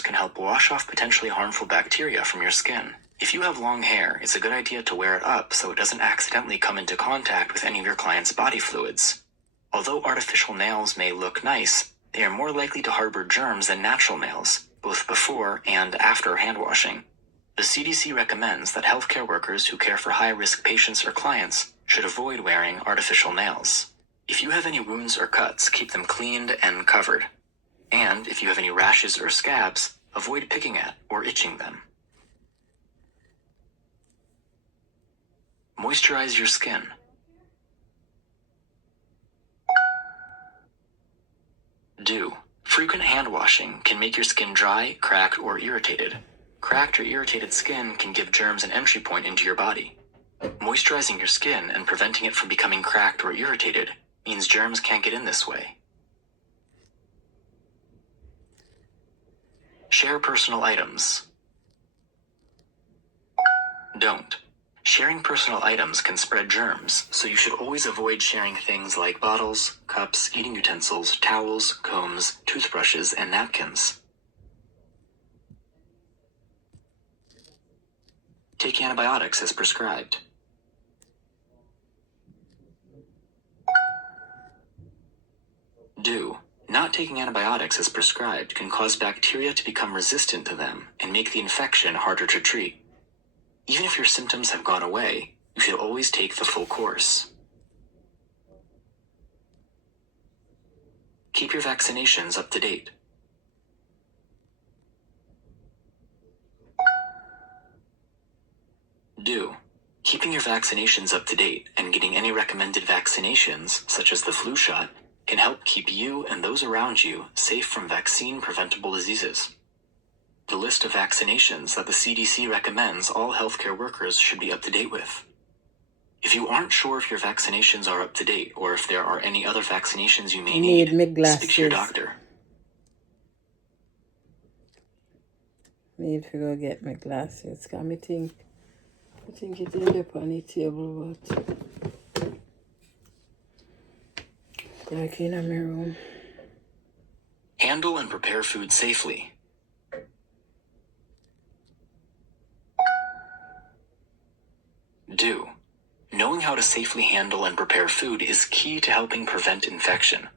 can help wash off potentially harmful bacteria from your skin. If you have long hair, it's a good idea to wear it up so it doesn't accidentally come into contact with any of your client's body fluids. Although artificial nails may look nice, they are more likely to harbor germs than natural nails, both before and after hand washing. The CDC recommends that healthcare workers who care for high-risk patients or clients should avoid wearing artificial nails. If you have any wounds or cuts, keep them cleaned and covered. And if you have any rashes or scabs, avoid picking at or itching them. Moisturize your skin. Do. Frequent hand washing can make your skin dry, cracked, or irritated. Cracked or irritated skin can give germs an entry point into your body. Moisturizing your skin and preventing it from becoming cracked or irritated means germs can't get in this way. Share personal items. Don't. Sharing personal items can spread germs, so you should always avoid sharing things like bottles, cups, eating utensils, towels, combs, toothbrushes, and napkins. Take antibiotics as prescribed. Do. Not taking antibiotics as prescribed can cause bacteria to become resistant to them and make the infection harder to treat. Even if your symptoms have gone away, you should always take the full course. Keep your vaccinations up to date. Do. Keeping your vaccinations up to date and getting any recommended vaccinations, such as the flu shot, can help keep you and those around you safe from vaccine-preventable diseases. The list of vaccinations that the CDC recommends all healthcare workers should be up to date with. If you aren't sure if your vaccinations are up to date or if there are any other vaccinations you may need, speak to your doctor. Need to go get my glasses. Cause I think it's in the on table, but I clean up my room. Handle and prepare food safely. Do. Knowing how to safely handle and prepare food is key to helping prevent infection.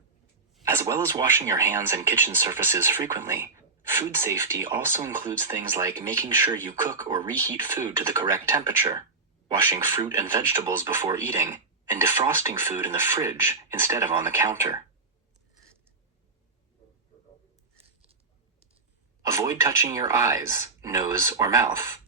As well as washing your hands and kitchen surfaces frequently, food safety also includes things like making sure you cook or reheat food to the correct temperature, washing fruit and vegetables before eating, and defrosting food in the fridge instead of on the counter. Avoid touching your eyes, nose, or mouth.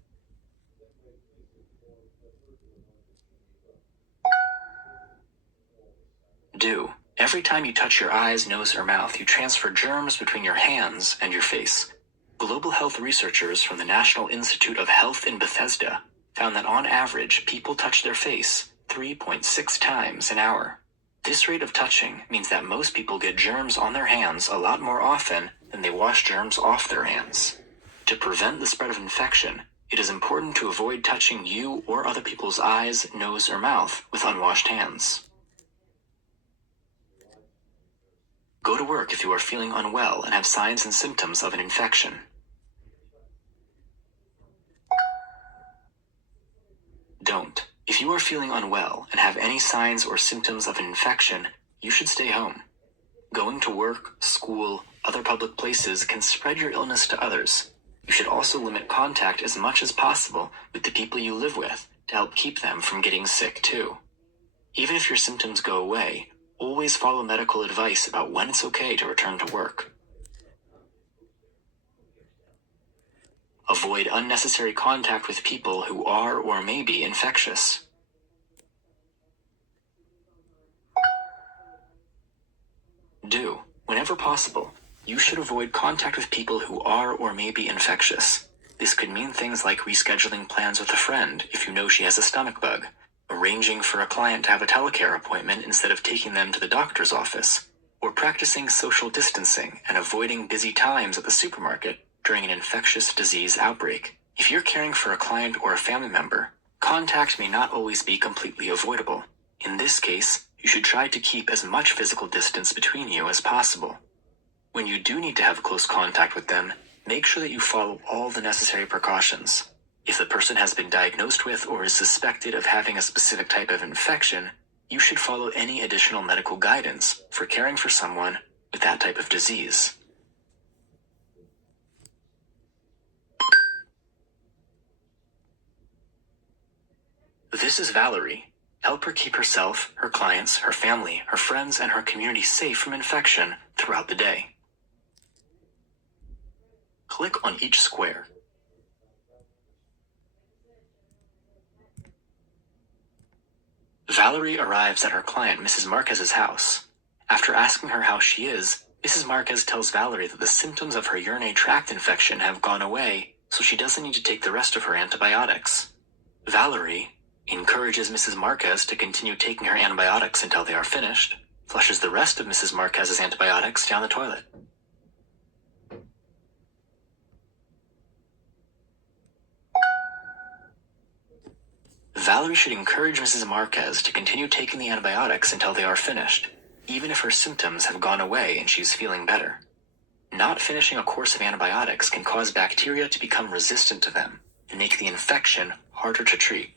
Do. Every time you touch your eyes, nose, or mouth, you transfer germs between your hands and your face. Global health researchers from the National Institute of Health in Bethesda found that on average, people touch their face 3.6 times an hour. This rate of touching means that most people get germs on their hands a lot more often than they wash germs off their hands. To prevent the spread of infection, it is important to avoid touching you or other people's eyes, nose, or mouth with unwashed hands. Go to work if you are feeling unwell and have signs and symptoms of an infection. Don't. If you are feeling unwell and have any signs or symptoms of an infection, you should stay home. Going to work, school, other public places can spread your illness to others. You should also limit contact as much as possible with the people you live with to help keep them from getting sick too. Even if your symptoms go away, always follow medical advice about when it's okay to return to work. Avoid unnecessary contact with people who are or may be infectious. Do. Whenever possible, you should avoid contact with people who are or may be infectious. This could mean things like rescheduling plans with a friend if you know she has a stomach bug, arranging for a client to have a telecare appointment instead of taking them to the doctor's office, or practicing social distancing and avoiding busy times at the supermarket during an infectious disease outbreak. If you're caring for a client or a family member, contact may not always be completely avoidable. In this case, you should try to keep as much physical distance between you as possible. When you do need to have close contact with them, Make sure that you follow all the necessary precautions. If the person has been diagnosed with or is suspected of having a specific type of infection, you should follow any additional medical guidance for caring for someone with that type of disease. This is Valerie. Help her keep herself, her clients, her family, her friends, and her community safe from infection throughout the day. Click on each square. Valerie arrives at her client Mrs. Marquez's house. After asking her how she is, Mrs. Marquez tells Valerie that the symptoms of her urinary tract infection have gone away, so she doesn't need to take the rest of her antibiotics. Valerie encourages Mrs. Marquez to continue taking her antibiotics until they are finished, flushes the rest of Mrs. Marquez's antibiotics down the toilet. Valerie should encourage Mrs. Marquez to continue taking the antibiotics until they are finished, even if her symptoms have gone away and she's feeling better. Not finishing a course of antibiotics can cause bacteria to become resistant to them and make the infection harder to treat.